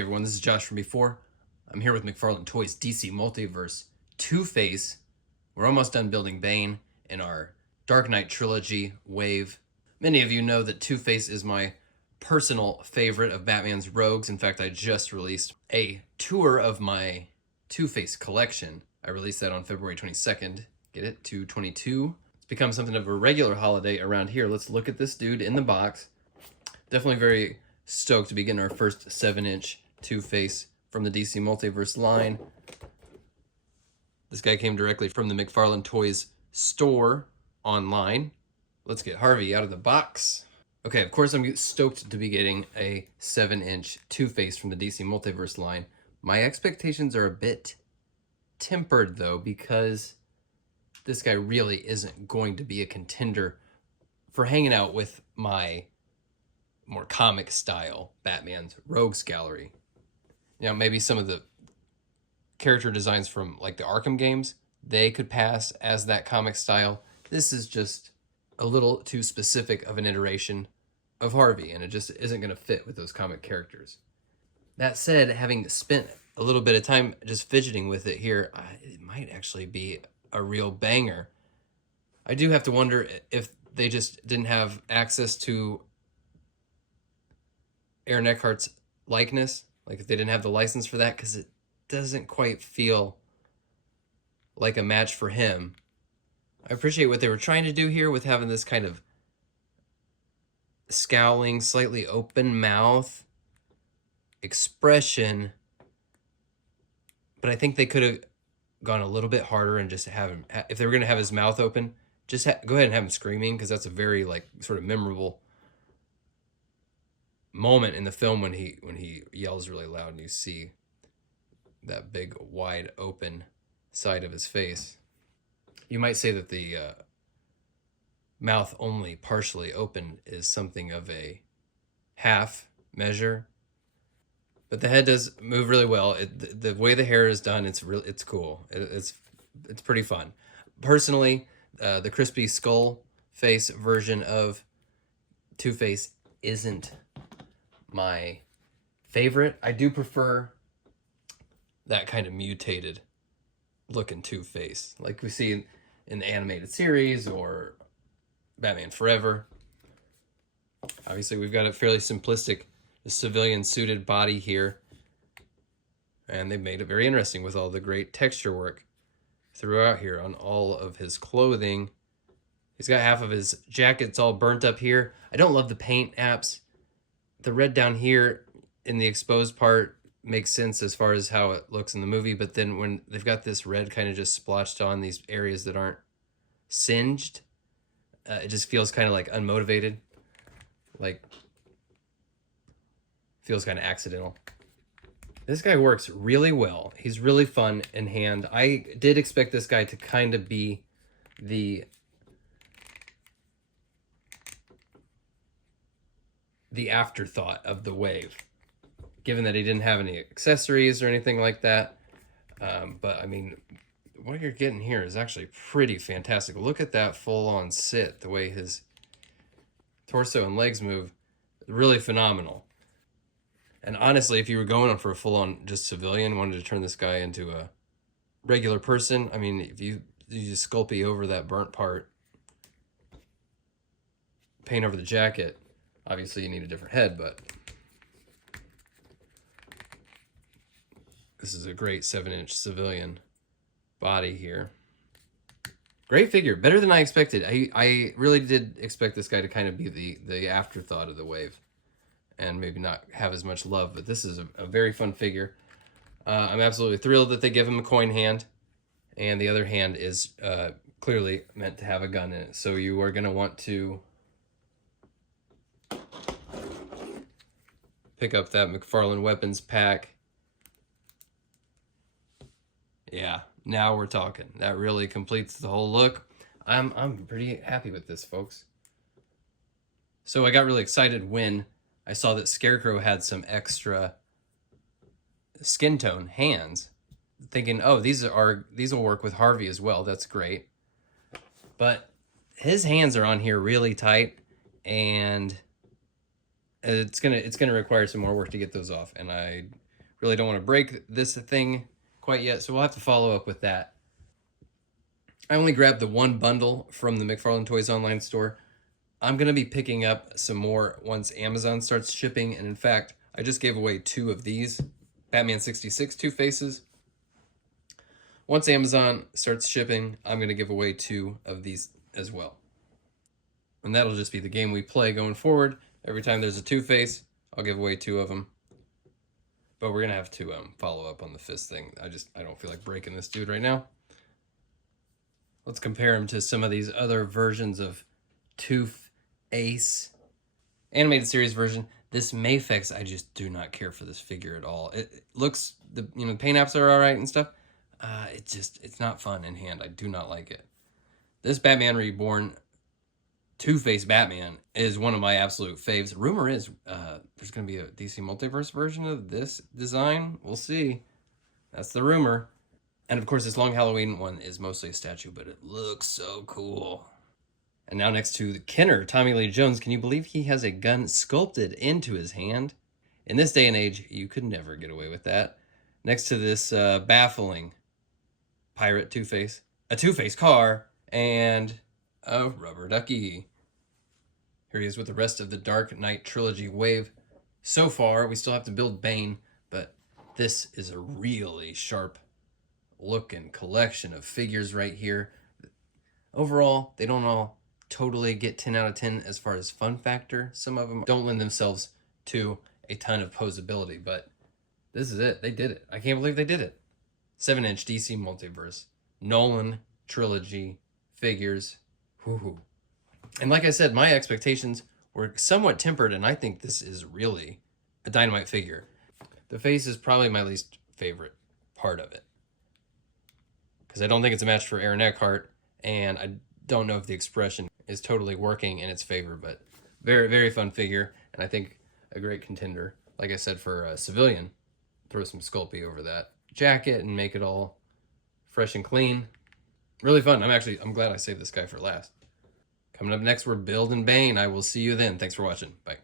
Hey everyone, this is Josh from before. I'm here with McFarlane Toys DC Multiverse Two-Face. We're almost done building Bane in our Dark Knight Trilogy wave. Many of you know that Two-Face is my personal favorite of Batman's rogues. In fact, I just released a tour of my Two-Face collection. I released that on February 22nd. Get it? 2/22. It's become something of a regular holiday around here. Let's look at this dude in the box. Definitely very stoked to begin our first 7-inch Two-Face from the DC Multiverse line. This guy came directly from the McFarlane Toys store online. Let's get Harvey out of the box. Okay, of course I'm stoked to be getting a 7-inch Two-Face from the DC Multiverse line. My expectations are a bit tempered though, because this guy really isn't going to be a contender for hanging out with my more comic style Batman's Rogues Gallery. You know, maybe some of the character designs from like the Arkham games, they could pass as that comic style. This is just a little too specific of an iteration of Harvey, and it just isn't going to fit with those comic characters. That said, having spent a little bit of time just fidgeting with it here, it might actually be a real banger. I do have to wonder if they just didn't have access to Aaron Eckhart's likeness, like if they didn't have the license for that, because it doesn't quite feel like a match for him. I appreciate what they were trying to do here with having this kind of scowling, slightly open mouth expression, but I think they could have gone a little bit harder and just have him, if they were going to have his mouth open, just go ahead and have him screaming, because that's a very like sort of memorable moment in the film when he yells really loud and you see that big wide open side of his face. You might say that the mouth only partially open is something of a half measure, but the head does move really well. The way the hair is done, it's cool. It's pretty fun. Personally, the crispy skull face version of Two-Face isn't my favorite. I do prefer that kind of mutated looking Two-Face like we see in the animated series or Batman Forever. Obviously we've got a fairly simplistic civilian suited body here, and they've made it very interesting with all the great texture work throughout here on all of his clothing. He's got half of his jacket's all burnt up here. I don't love the paint apps. The red down here in the exposed part makes sense as far as how it looks in the movie, but then when they've got this red kind of just splotched on these areas that aren't singed, it just feels kind of like unmotivated, like feels kind of accidental. This guy works really well. He's really fun in hand. I did expect this guy to kind of be the afterthought of the wave, given that he didn't have any accessories or anything like that. But I mean, what you're getting here is actually pretty fantastic. Look at that full-on sit, the way his torso and legs move, really phenomenal. And honestly, if you were going on for a full-on just civilian, wanted to turn this guy into a regular person, I mean, if you just sculpey over that burnt part, paint over the jacket, obviously you need a different head, but this is a great 7-inch civilian body here. Great figure, better than I expected. I really did expect this guy to kind of be the afterthought of the wave and maybe not have as much love, but this is a very fun figure. I'm absolutely thrilled that they give him a coin hand, and the other hand is clearly meant to have a gun in it. So you are going to want to pick up that McFarlane weapons pack. Yeah, now we're talking. That really completes the whole look. I'm pretty happy with this, folks. So I got really excited when I saw that Scarecrow had some extra skin tone hands, thinking, oh, these will work with Harvey as well. That's great. But his hands are on here really tight, and it's gonna require some more work to get those off, and I Really don't want to break this thing quite yet, so we'll have to follow up with that. I only grabbed the one bundle from the McFarlane Toys online store. I'm going to be picking up some more once Amazon starts shipping, and in fact, I just gave away 2 of these Batman 66 Two-Faces. Once Amazon starts shipping, I'm going to give away 2 of these as well. And that'll just be the game we play going forward. Every time there's a Two-Face, I'll give away 2 of them. But we're going to have to follow up on the fist thing. I don't feel like breaking this dude right now. Let's compare him to some of these other versions of Two-Face. Animated series version. This Mafex, I just do not care for this figure at all. It looks, the paint apps are all right and stuff. It's not fun in hand. I do not like it. This Batman Reborn Two-Face Batman is one of my absolute faves. Rumor is there's going to be a DC Multiverse version of this design. We'll see. That's the rumor. And of course, this Long Halloween one is mostly a statue, but it looks so cool. And now next to the Kenner, Tommy Lee Jones. Can you believe he has a gun sculpted into his hand? In this day and age, you could never get away with that. Next to this baffling pirate Two-Face, a Two-Face car, and a rubber ducky. Here he is with the rest of the Dark Knight Trilogy wave. So far, we still have to build Bane, but this is a really sharp looking collection of figures right here. Overall, they don't all totally get 10 out of 10 as far as fun factor. Some of them don't lend themselves to a ton of posability, but this is it. They did it. I can't believe they did it. 7-inch DC Multiverse, Nolan Trilogy figures. Whoo-hoo. And like I said, my expectations were somewhat tempered, and I think this is really a dynamite figure. The face is probably my least favorite part of it, because I don't think it's a match for Aaron Eckhart, and I don't know if the expression is totally working in its favor, but very, very fun figure, and I think a great contender. Like I said, for a civilian, throw some Sculpey over that jacket and make it all fresh and clean. Really fun. I'm glad I saved this guy for last. Coming up next, we're building Bane. I will see you then. Thanks for watching. Bye.